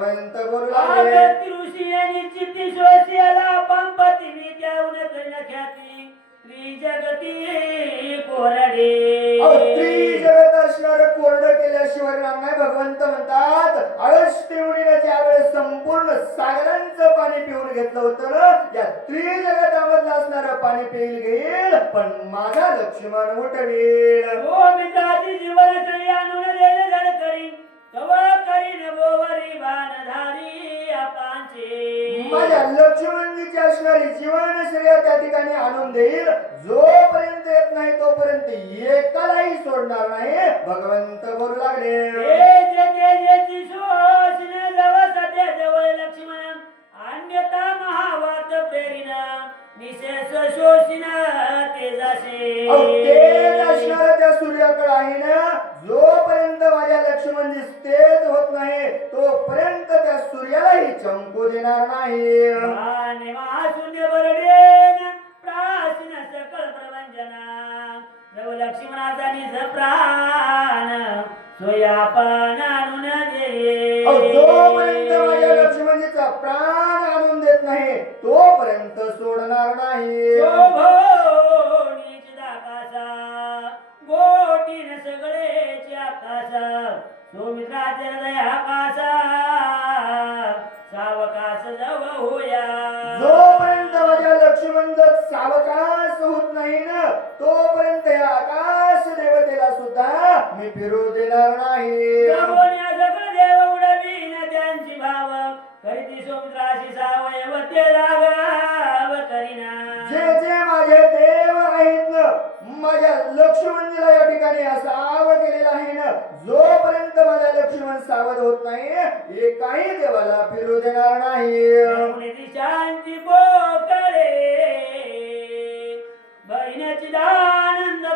भगवंत बोलू लागले. आणि चित्ती शोषियाला त्या ख्याती. त्रिजगती कोरडे. अहो, त्रिजगत असणार कोरडं केल्याशिवाय राम नाही भगवंत म्हणतात. अगस्त्य मुनीने ज्यावेळेस संपूर्ण सागरांचं पाणी पिऊन घेतलं होतं ना? या त्रिजगतामधलं असणारं पाणी पिईल घेईल पण माझा लक्ष्मण उठवेल. ओ मित्राची जीवन श्री आणून देणे धड करी कवळ करी नभोवरी बाणधारी आपांचे. माझ्या लक्ष्मणजीची असणारी जीवन श्रेय त्या ठिकाणी आणून देईल. जोपर्यंत येत नाही तोपर्यंत एकालाही सोडणार नाही. भगवंत बोलू लागले. आकाशा हृदय आकाशा सावकाश जव होया जोपर्यंत माझ्या लक्ष्मण जर सावकाश होत नाही ना तोपर्यंत या आकाश देवतेला सुद्धा मी फिरू देणार नाही. सगळं देव उडवी ना त्यांची भाव. करीती सुमित्राशी सावयव ते लागाव माझ्या लक्ष्मणजीला या ठिकाणी साव केलेला आहे ना जोपर्यंत माझा लक्ष्मण सावध होत नाही एकाही देवाला फिरू देणार नाही. जमुनी शांती बोकळे बहिण्याची दानंद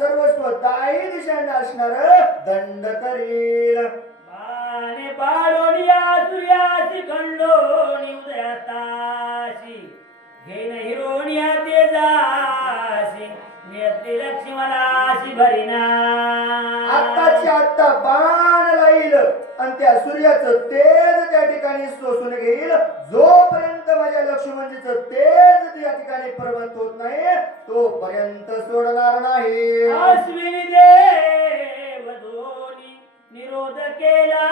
सर्वस्व दाही दिशांना असणार. दंड करील. माने पाडोनिया सूर्याची खंडोनी उदयाताशी. घेन हिरोनिया तेजाशी नेत्री लक्ष्मणाशी भरिना आत्ताची आत्ता लाईल आणि त्या सूर्याचं तेज त्या ठिकाणी शोषून घेईल. जोपर्यंत माझ्या लक्ष्मणजीचं तेज या ठिकाणी प्रवत होत नाही तोपर्यंत सोडणार नाही. अश्विनी देव धोनी निरोध केला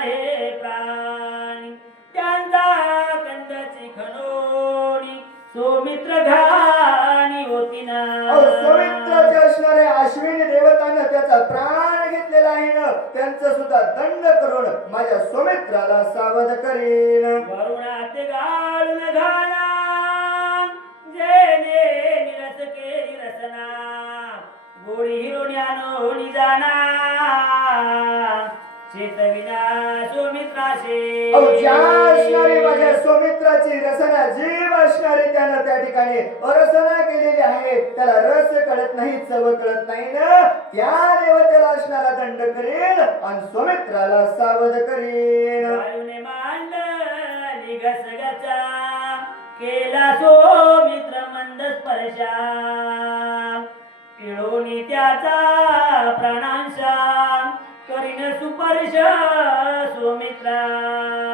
हे प्राणी. त्यांचा कंदची खणोनी सौमित्र घाणी होती ना. अहो, सौमित्राचे असणारे अश्विनी देवतानं त्याचा प्राण घेतलेला आहे ना त्यांचं सुद्धा दंड करून माझ्या सौमित्राला सावध करीन. वरुणात गाळून घाला. जेने निरस केली रसना. गोडी हिरोण्यानो निजाना चेतविना सौमित्राशे. अहो, ज्या असणारी माझ्या सौमित्राची रसना जीव असणारी त्यानं त्या ठिकाणी अरसना केलेली आहे. त्याला रस कळत नाही चव कळत नाही ना. त्या देवतेला असणारा दंड करेल आणि सौमित्राला सावध करेल वायूने मांडली घसघसा. केला सौमित्र मंद स्पर्शा. पिळोनी त्याचा प्राणांशा. करीन सुपर्श सौमित्रा.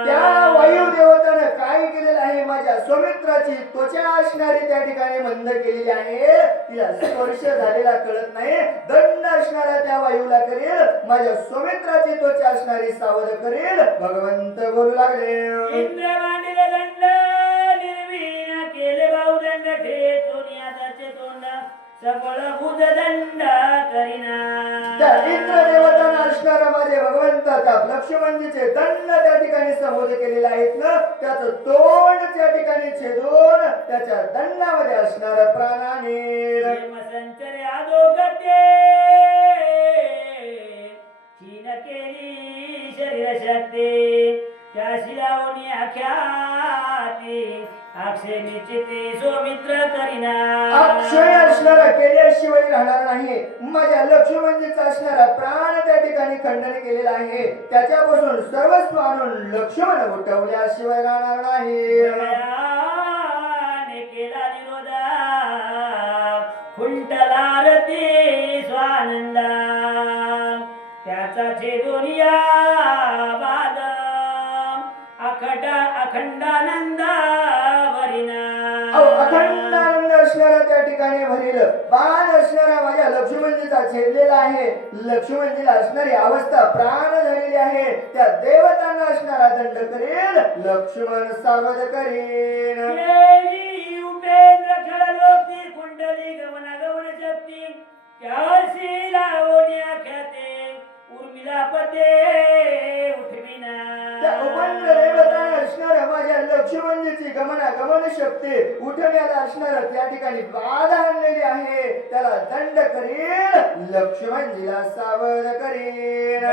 त्या वायू देवतानं काय केलेलं आहे माझ्या सौमित्राची त्वचा असणारी त्या ठिकाणी बंद केलेली आहे. तिला स्पर्श झालेला कळत नाही. दंड असणारा त्या वायूला करेल. माझ्या सौमित्राची त्वचा असणारी सावध करेल. भगवंत बोलू लागले. इंद्र भुज दंड करीना. इंद्र देवतांना असणारा माझे भगवंत त्या लक्ष्मणजीचे दंड त्या ठिकाणी संबोध केलेले आहेत ना त्याचं तोंड त्या ठिकाणी छेदून त्याच्या दंडामध्ये असणार प्राणाने संचरे अधोगते क्षीण केली शरीर शक्ती त्या शिलावणी आख्याती अक्षय निश्चिते सोमित्र करीना अक्षय असणारा केल्याशिवाय राहणार नाही. माझ्या लक्ष्मणजीचा असणारा प्राण त्या ठिकाणी खंडन केलेला आहे. त्याच्यापासून सर्वस्व आणून लक्ष्मण उठवल्याशिवाय राहणार नाही. केला निरोधा. खुंटला रती स्वानंदा. त्याचा छेदोनिया बाद अखंड अखंडानंदा. भरील बाण असणारा माझ्या लक्ष्मणजीचा छेदलेला आहे. लक्ष्मणजीला असणारी अवस्था प्राण झालेली आहे. त्या देवतांना असणारा दंड करेल लक्ष्मण सावध करेन. उपेंद्र खडलोपी कुंडली गमना गमन शक्ती. त्याशी लावण्या ख्याते उर्मिला पते उठविना उपन्न माझ्या लक्ष्मणजीची गमना गमन शक्ती उठण्याला असणार त्या ठिकाणी बाधा आणलेली आहे. त्याला दंड करील लक्ष्मणजीला सावध करील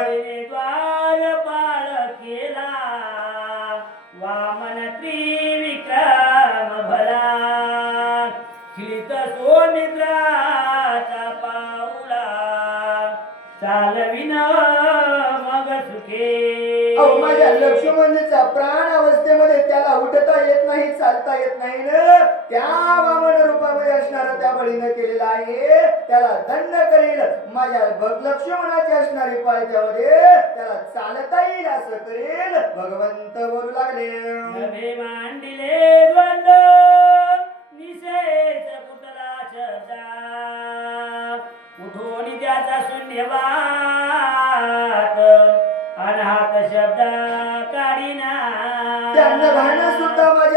उठता येत नाही चालता येत नाही ना. त्या वामन रूपामध्ये असणारा त्या बळीनं केलेला आहे. त्याला दंड करेल. माझ्या भग- लक्ष्मणाची असणारी पायथ्यामध्ये त्याला चालता येईल असं करेल. भगवंत बोलू लागले. नभे मांडिले द्वंद निशेष पुतला शब्दा उठून त्याचा शून्यवाद अनाथ शब्दा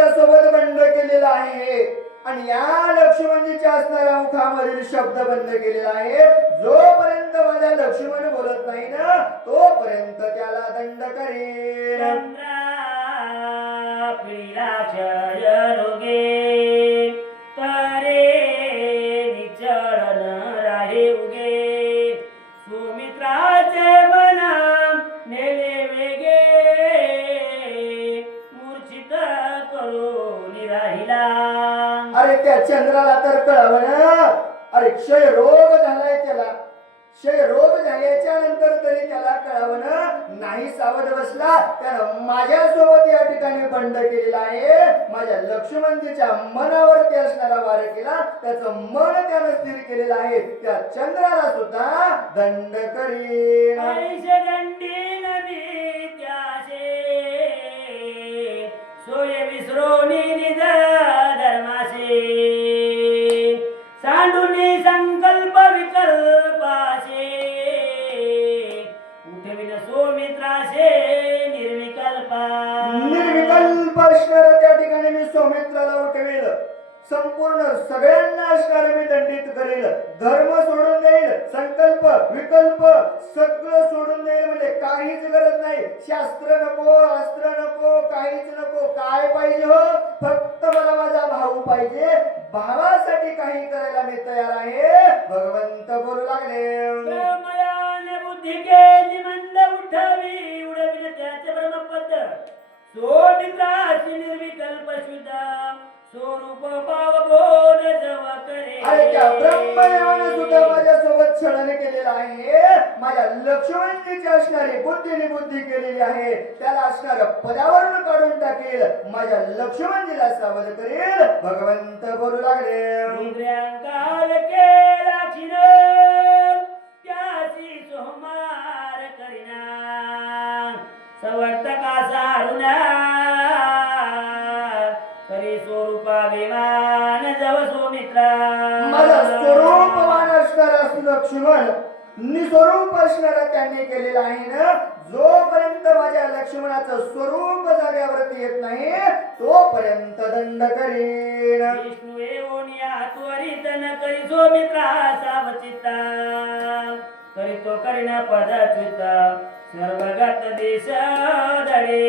सुद्धा बंद केलेला आहे. आणि या लक्ष्मणजीच्या असणाऱ्या मुखामधील शब्द बंद केलेला आहे. जोपर्यंत माझ्या लक्ष्मण बोलत नाही ना तोपर्यंत त्याला दंड करेल अरे क्षय रोग झालाय त्याला. क्षय रोग झाल्याच्यानंतर तरी त्याला कळावं ना नाही सावध बसला त्यानं माझ्यासोबत या ठिकाणी बंड केलेला आहे. माझ्या लक्ष्मणजीच्या मनावरती असणारा वार केला त्याचं मन त्यानं स्थिर केलेलं आहे. त्या चंद्राला सुद्धा दंड करीन. सोय विसरोनी धर्माशी धर्माशे सांडुनी संकल्प विकल्पाशे उठविन सोमित्राशे निर्विकल्पा. निर्विकल्प असणार त्या ठिकाणी मी सौमित्राला उठवेल. संपूर्ण सगळ्यांना असणार मी दंडित करेल. धर्म सोडून देईल संकल्प विकल्प सगळं सोडून देईल म्हणजे काहीच गरज नाही. शास्त्र सोनित्राशी निर्विकल्प शुद्ध स्वरूप पाव बोध जव करे. अरे त्या ब्रह्मदेवाने सुद्धा केलेलं आहे. माझ्या लक्ष्मणजीची असणारी बुद्धीने बुद्धी केलेली आहे. त्याला असणार पदावरून काढून टाकेल. माझ्या लक्ष्मणजीला सावध करेल. भगवंत बोलू लागले. रुद्रांकाल केला क्षीण त्यासी सोमार करिना. सवर्तका सारुना करी स्वरूपा विमान जव सुमित्रा. स्वरूपवान असणारा निस्वरूप असणारा त्यांनी केलेला आहे ना? जोपर्यंत माझ्या लक्ष्मणाचं स्वरूप जाग्यावरती येत नाही तोपर्यंत दंड करीन. विष्णू त्वरित न करी जो मित्रा सावचिता करी तो करीन पदच्युत सर्वगत देश दडे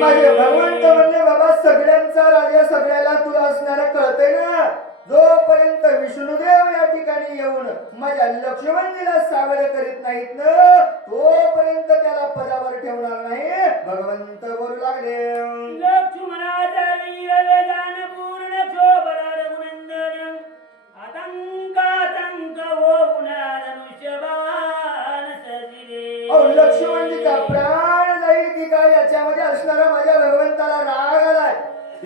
माझे भगवंत म्हणले बाबा सगळ्यांचा राजा सगळ्याला तुला असणारा कळतंय ना? जोपर्यंत विष्णुदेव या ठिकाणी येऊन माझ्या लक्ष्मणजीला सावध करीत नाहीत ना तोपर्यंत त्याला पदावर ठेवणार नाही. भगवंत बोलू लागले. लक्ष्मणाचा पूर्ण शोभला आतंकातंक होऊन धनुष्यबाण सजिले अहो लक्ष्मणजीचा प्राण जाईल की काय? याच्यामध्ये असणारा माझ्या भगवंताला राग आलाय.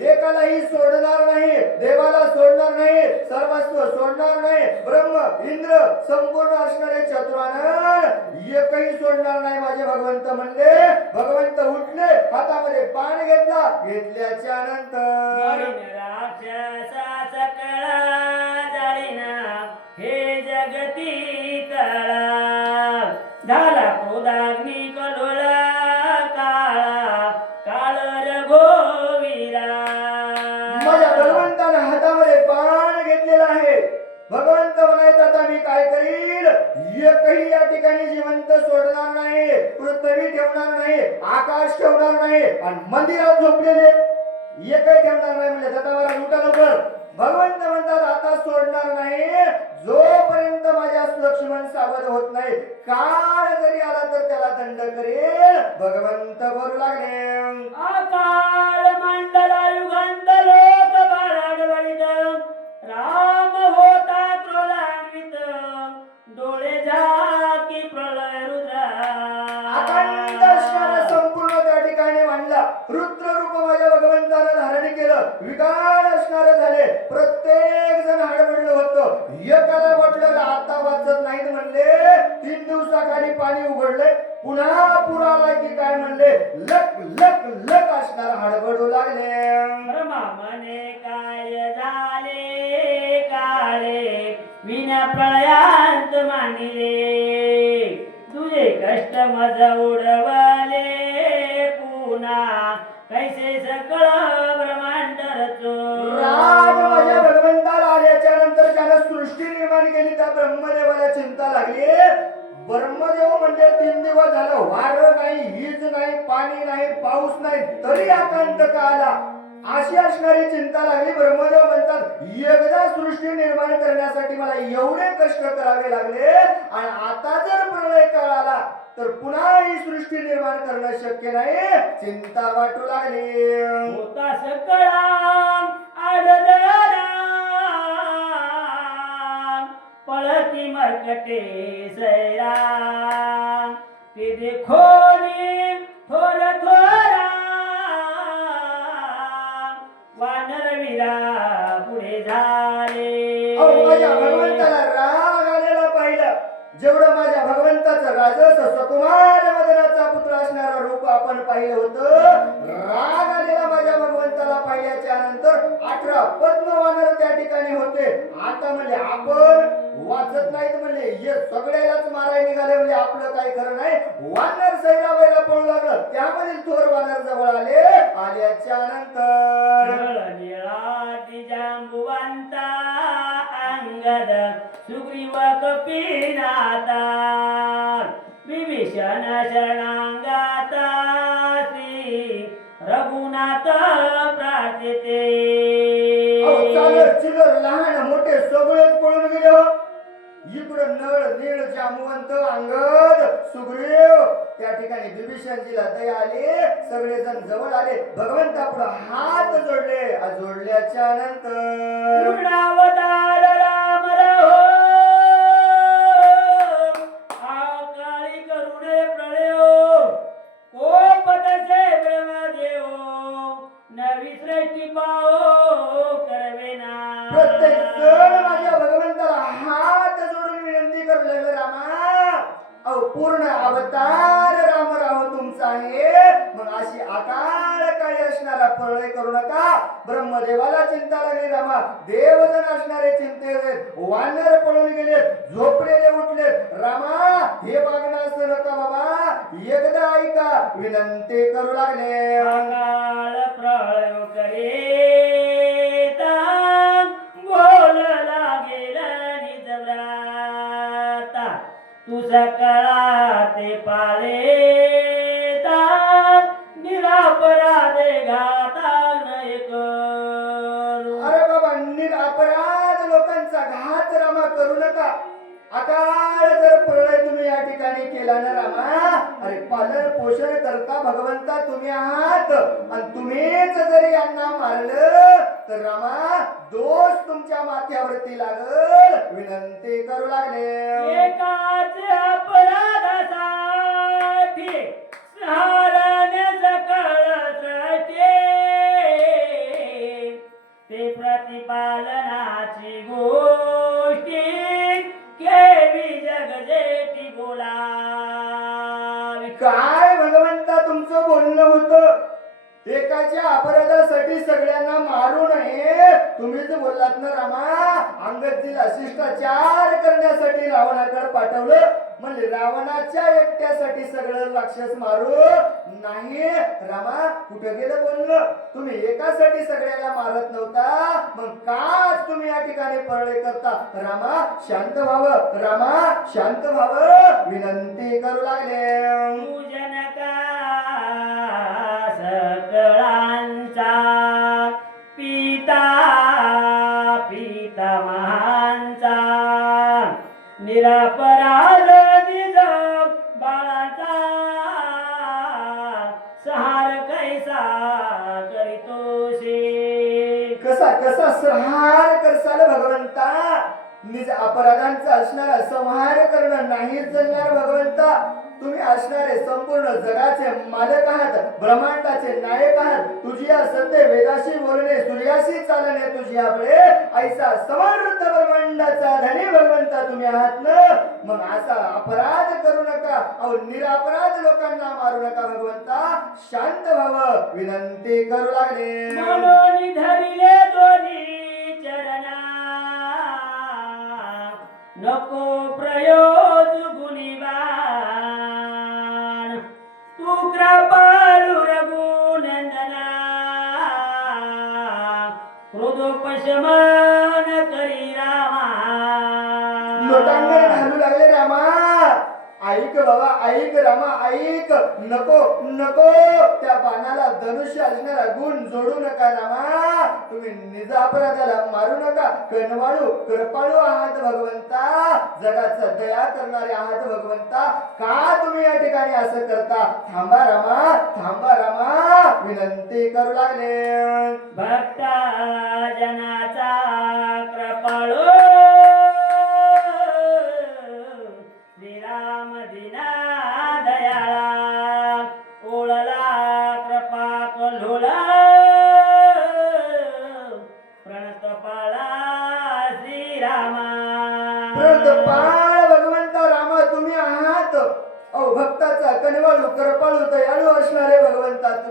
एकालाही सोडणार नाही देवाला सोडणार नाही सर्वस्व सोडणार नाही ब्रह्म इंद्र संपूर्ण असणारे चतुरानन एकही सोडणार नाही माझे भगवंत म्हणले. भगवंत उठले हातामध्ये बाण घेतला घेतल्याच्या नंतर ठेवणार नाही आकाश ठेवणार नाही आणि मंदिरात झोपलेले एकही ठेवणार नाही म्हणजे आता लुटा लवकर. भगवंत म्हणतात आता सोडणार नाही. जोपर्यंत माझ्या लक्ष्मण सावध होत नाही काळ जरी आला तर त्याला दंड करेल. भगवंत बोलू लागले. अकाल मंडला युगांत लोक प्रत्येक जण हडबडलं होतं. एकाला वाटलं आता वाचत नाहीत म्हणले. तीन दिवसाखाली पाणी उघडले. पुन्हा पूर आला की काय म्हणले? लक लक लक असणार हडबडू लागले. मामाने काय झाले? काळे विना प्रयांत मांडिले तुझे कष्ट मज उडवले. पुन्हा कैसे सकळ निर्माण केली त्या ब्रह्मदेवाला चिंता लागली. ब्रह्मदेव म्हणजे तीन दिवस झालं वारं नाही हीज नाही पाणी नाही पाऊस नाही तरी आकांत का आला. अशी असणारी चिंता लागली. ब्रह्मदेव म्हणतात एकदा सृष्टी निर्माण करण्यासाठी मला एवढे कष्ट करावे लागले आणि आता जर प्रलय काळ आला तर पुन्हा ही सृष्टी निर्माण करणं शक्य नाही. चिंता वाटू लागली. होता सकळा आडदरा पळती मरकटे सैरा. ते देखोनी थोर थोरा. वानर विरा पुढे झाले. माझ्या भगवंताला राग आलेला पाहिलं. जेवढं माझ्या भगवंताचं राजस सकुमार मदनाचा पुत्र असणारा रूप आपण पाहिलं होतं राग आलेला माझ्या भगवंताला पाहिल्याच्या नंतर अठरा पद्मवानर म्हणले आता म्हणले आपण वाचत नाहीत म्हणले. हे सगळ्यालाच मारायला निघाले म्हणजे आपलं काय खरं नाही. वानर सैराबाईला पळू लागलं. त्यामध्ये थोर वानर जवळ आले. आल्याच्यानंतर अंगद सुग्रीव कपिनाता विभीषण शरणांगाता श्री रघुनाथ प्रार्थते. सगळेच पळून गेले. इकडे इकडं नळ नीळ जामवंत अंगद सुग्रीव. त्या ठिकाणी विभीषणजीला दया आली. सगळेजण जवळ आले. भगवंता हात जोडले. जोडल्याच्या नंतर झोपलेले उठले. रामा हे मागणं असं नका बाबा. एकदा ऐका. विनंती करू लागले. अंगाळ प्रळय करेता बोल लागेल निजव्राता. तुझा काळ मारलं तर रामा दोष तुमच्या माथ्यावरती लागल. विनंती करू लागले. शिष्टाचार करण्यासाठी रावणाकडे पाठवलं. म्हणजे रावणाच्या एकट्यासाठी सगळं राक्षस मारू नाही. रामा कुठे गेलं बोललं? तुम्ही एकासाठी सगळ्याला मारत नव्हता. मग का तुम्ही या ठिकाणी पळले करता. रामा शांत व्हावं. रामा शांत व्हावं. विनंती निरापराध निज बाळाचा सहार कैसा करीतोशी कसा कसा संहार करसाल भगवंता? निज अपराधांचा असणारा संहार करणं नाही जगणार भगवंता. तुम्ही असणारे संपूर्ण जगाचे मालक आहात ब्रह्मांडाचे नायक आहात. तुझी या सत्य वेदाशी बोलणे सूर्याशी चालणे तुझी आपले ऐसा समर्थ ब्रह्मांडाचा धनी भगवंता तुम्ही आहात ना? मग असा अपराध करू नका. अहो निरापराध लोकांना मारू नका भगवंता. शांत व्हावं विनंती करू लागले. म्हणून धरिले दोन्ही चरणा. नको प्रयोग गुणीवान La palura. ऐक बाबा ऐक रामा ऐक. नको नको. त्या बाणाला धनुष्य असणारा गुण जोडू नका रामा. तुम्ही निज अपराधाला मारू नका. कनवाळू कृपाळू आहात भगवंता. जगाचा दया करणारे आहात भगवंता. का तुम्ही या ठिकाणी असं करता? थांबा रामा थांबा रामा. विनंती करू लागले. भक्ता जनाचा कृपाळू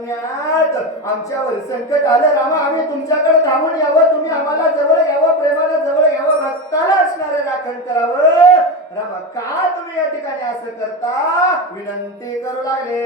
आहात आमच्यावर संकट आलं रामा आम्ही तुमच्याकडे धावून यावं. तुम्ही आम्हाला जवळ घ्यावं प्रेमानं जवळ घ्यावं. भक्ताला असणारे राखण करावं रामा का तुम्ही या ठिकाणी असं करता? विनंती करू लागले.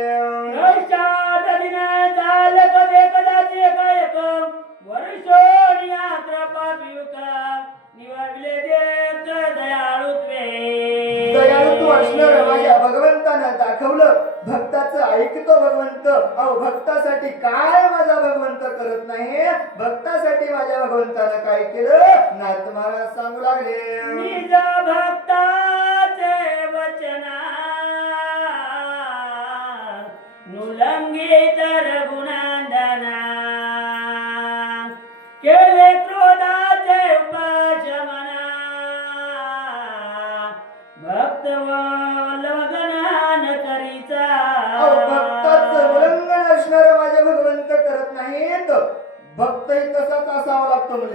दयाळू तू असणार भगवंतानं दाखवलं. भक्ताचं ऐकतो भगवंत. अहो भक्तासाठी काय माझा भगवंत करत नाही? भक्तासाठी माझ्या भगवंतानं काय केलं? नाथ महाराज सांगू लागले. निज भक्ताचे वचना. नुलंगी तर गुणा.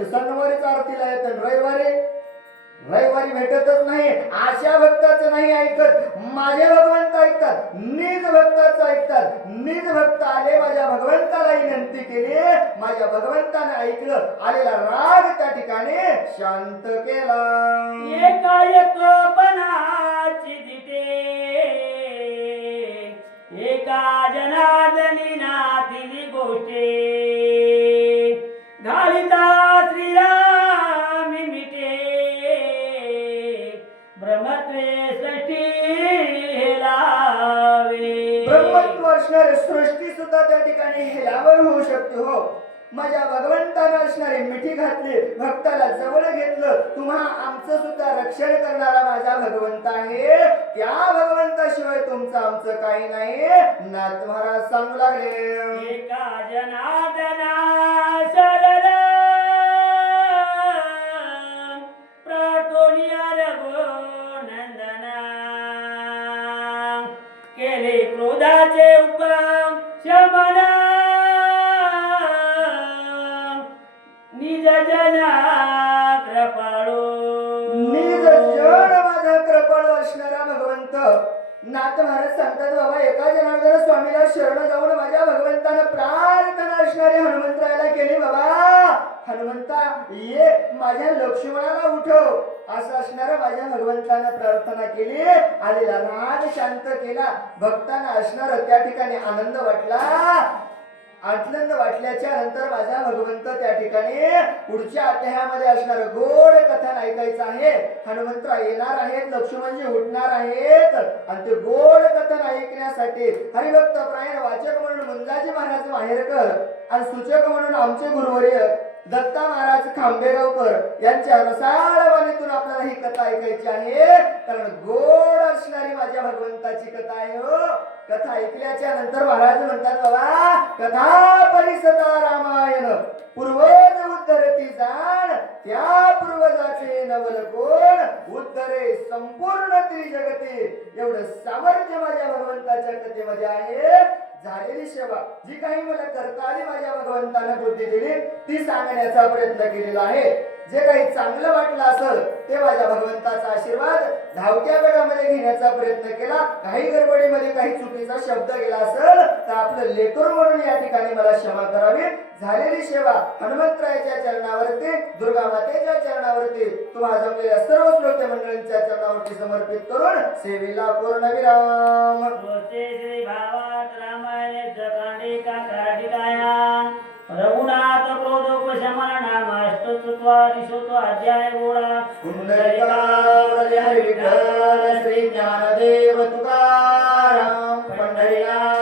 भक्तही म्हणजे सणवारीच आरतीला येतात. रविवारी रविवारी भेटतच नाही. अशा भक्ताचं नाही ऐकत. माझे भगवंत ऐकतात. निज भक्ताचं ऐकतात. निज भक्त आले माझ्या भगवंताला विनंती केली. माझ्या भगवंताने ऐकलं. आलेला राग त्या ठिकाणी शांत केला. एकायकपणाची दिटे. एका जनादनी नाथिली गोष्टी. हेल्यावर हो. माझ्या भगवंतानं असणारी मिठी घातली भक्ताला जवळ घेतलं तुम्हा आमचं सुद्धा रक्षण करणारा माझा भगवंत आहे. त्या भगवंताशिवाय तुमचं आमचं काही नाही. नाथ महाराज सांगू लागले. एका जनार्दना शरण नाथ महाराज सांगतात बाबा एका जनार्दन स्वामीला शरण जाऊन माझ्या भगवंतानं प्रार्थना असणारे हनुमंतरायाला केली बाबा. हनुमंता ये माझ्या लक्ष्मणाला उठव. असं असणाऱ्या माझ्या भगवंतानं प्रार्थना केली आलेला राग शांत केला भक्तांना असणार त्या ठिकाणी आनंद वाटला. आनंद वाटल्याच्या नंतर माझा भगवंत त्या ठिकाणी पुढच्या अध्यायामध्ये असणार. गोड कथन ऐकायचं आहे. हनुमंत येणार आहेत लक्ष्मणजी उठणार आहेत. आणि ते गोड कथन ऐकण्यासाठी हरिभक्त प्रायण वाचक म्हणून मुंजाजी महाराज माहेरकर आणि सूचक म्हणून आमचे गुरुवर्य दत्ता महाराज खांबेगावकर यांच्या रसाळ वाणीतून आपल्याला ही कथा ऐकायची आहे. कारण गोड असणारी माझ्या भगवंताची कथा आहे हो. कथा ऐकल्याच्या नंतर महाराज म्हणतात बाबा कथा परिसदा रामायण. पूर्वज उद्धरती जाण. त्या पूर्वजाचे नवल कोण उद्धरे संपूर्ण त्रिजगती. एवढं सामर्थ्य माझ्या भगवंताच्या कथेमध्ये आहे. झालेली सेवा जी काही मला करता आली माझ्या भगवंतानं बुद्धी दिली ती सांगण्याचा प्रयत्न केलेला आहे. जे काही चांगलं वाटलं असेल ते माझ्या भगवंताचा आशीर्वाद धावत्या वेळामध्ये घेण्याचा प्रयत्न केला. काही गडबडीमध्ये काही चुकीचा शब्द गेला असेल तर आपलं लेकर म्हणून या ठिकाणी मला क्षमा करावी. झालेली सेवा हनुमंतरायाच्या चरणावरती दुर्गा मातेच्या चरणावरती तुम्हा जमलेल्या सर्व श्रोते मंडळींच्या चरणावरती समर्पित करून सेवेला पूर्ण विराम. रघुनाथ क्रोधोपशमन नामाष्टचत्वारिशोतो गोळा. श्री ज्ञानदेव तुकाराम. पंढरीनाथ